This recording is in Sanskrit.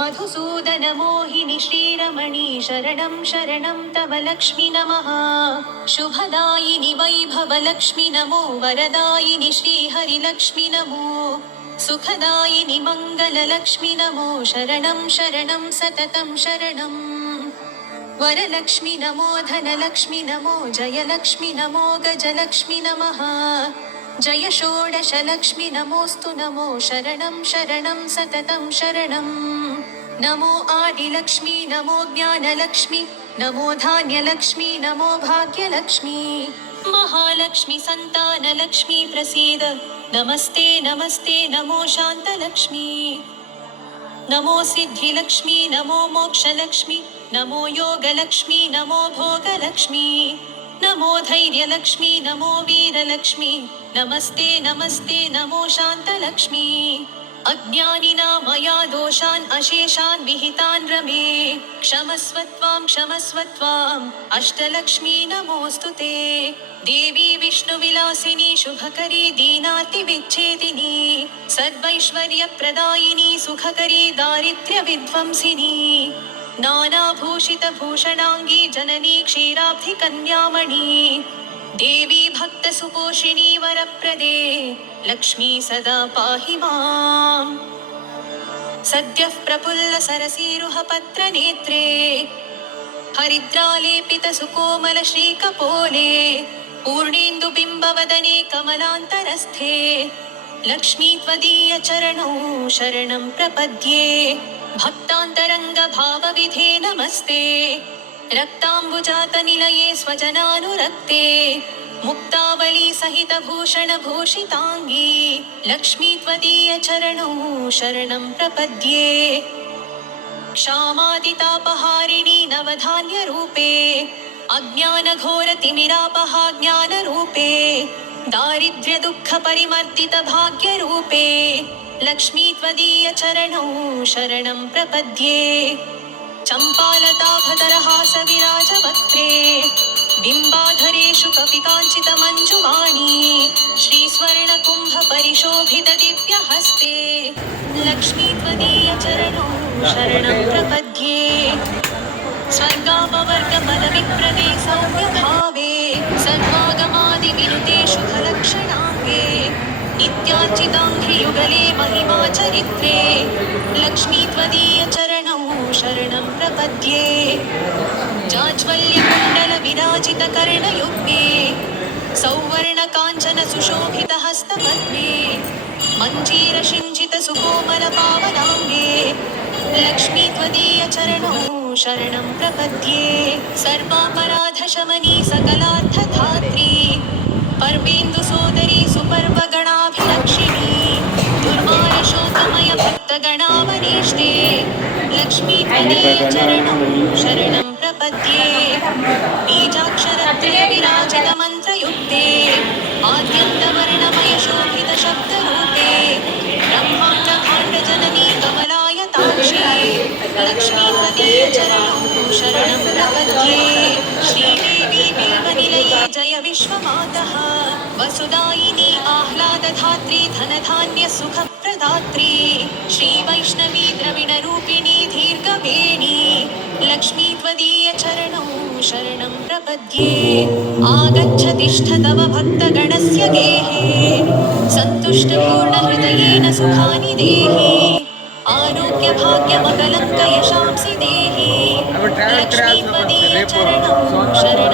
मधुसूदन मोहिनि श्रीरमणी शरणं शरणं तव लक्ष्मि नमः। शुभदायिनि वैभवलक्ष्मि नमो वरदायिनि श्रीहरिलक्ष्मि नमो। सुखदायिनि मङ्गललक्ष्मि नमो शरणं शरणं सततं शरणम्। वरलक्ष्मि नमो धनलक्ष्मि नमो जयलक्ष्मि नमो गजलक्ष्मि नमः। जय षोडशलक्ष्मि नमोऽस्तु नमो शरणं शरणं सततं शरणम्। नमो आदिलक्ष्मी नमो ज्ञानलक्ष्मी नमो धान्यलक्ष्मी नमो भाग्यलक्ष्मी। महालक्ष्मी संतानलक्ष्मी प्रसीद नमस्ते नमस्ते नमो शान्तलक्ष्मी। नमो सिद्धिलक्ष्मी नमो मोक्षलक्ष्मी नमो योगलक्ष्मी नमो भोगलक्ष्मी। नमो धैर्यलक्ष्मी नमो वीरलक्ष्मी नमस्ते नमस्ते नमो शान्तलक्ष्मी। अज्ञानिना मया दोषान् अशेषान् विहितान् रमे क्षमस्व त्वाम् अष्टलक्ष्मी नमोऽस्तु ते। देवी विष्णुविलासिनी शुभकरी दीनातिविच्छेदिनी सर्वैश्वर्यप्रदायिनी सुखकरी दारिद्र्यविध्वंसिनी। नानाभूषितभूषणाङ्गी जननी क्षीराब्धिकन्यामणि। देवी भक्तसुपोषिणी वरप्रदे लक्ष्मी सदा पाहि माम्। सद्यः प्रफुल्लसरसीरुहपत्रनेत्रे हरिद्रालेपितसुकोमलश्रीकपोले पूर्णेन्दुबिम्बवदने कमलान्तरस्थे लक्ष्मी त्वदीयचरणौ शरणं प्रपद्ये। भक्तान्तरङ्गभावविधे नमस्ते रक्ताम्बुजातनिलये स्वजनानुरक्ते मुक्तावली सहितभूषणभूषिताङ्गी लक्ष्मी त्वदीयचरणौ शरणं प्रपद्ये। क्षामादितापहारिणी नवधान्यरूपे अज्ञानघोरतिमिरापहा ज्ञानरूपे दारिद्र्यदुःखपरिमर्दितभाग्यरूपे लक्ष्मी त्वदीयचरणौ शरणं प्रपद्ये। चम्पालताभतरहासविराजवक्त्रे बिम्बाधरेषु कपिकाञ्चितमञ्जुवाणी श्रीस्वर्णकुम्भपरिशोभितदिव्यहस्ते लक्ष्मी त्वदीयचरणौ शरणं प्रपद्ये। स्वर्गापवर्गपदविप्रदे सौम्यभावे सर्वागमादिविनुते शुभलक्षणाङ्गे नित्यार्चिताङ्घ्रियुगले महिमाचरित्रे लक्ष्मी त्वदीयचरणौ शरणं प्रपद्ये। जाज्वल्यकुण्डलविराजितकर्णयुग्मे सौवर्णकाञ्चनसुशोभितहस्तपद्मे मञ्जीरसिञ्चितसुकोमलपावनाङ्गे लक्ष्मी त्वदीयचरणौ शरणं प्रपद्ये। सर्वापराधशमनी सकलार्थधात्री पर्वेन्दुसोदरी सुपर्वगणाभिलक्षिणी दुर्वारशोकमय भक्तगणावनेष्टे लक्ष्मी त्वदीयचरणौ शरणं प्रपद्ये। बीजाक्षरत्रयविराजितमन्त्रयुक्ते आद्यन्तवर्णमय शोभितशब्दरूपे ब्रह्माण्डभाण्डजननी कमलायताक्षी लक्ष्मी त्वदीयचरणौ शरणं प्रपद्ये। श्रीदेवी बिल्वनिलये जय विश्वमातः वसुदायिनी आह्लादधात्री धनधान्यसुखप्रदात्री श्रीवैष्णवी द्रविणरूपिणी दीर्घवेणी लक्ष्मी त्वदीयचरणौ शरणं प्रपद्ये। आगच्छ तिष्ठ तव भक्तगणस्य गेहे सन्तुष्टपूर्णहृदयेन सुखानि देहि आरोग्यभाग्यमकलङ्कयशांसि देहि लक्ष्मी त्वदीयचरणौ शरणं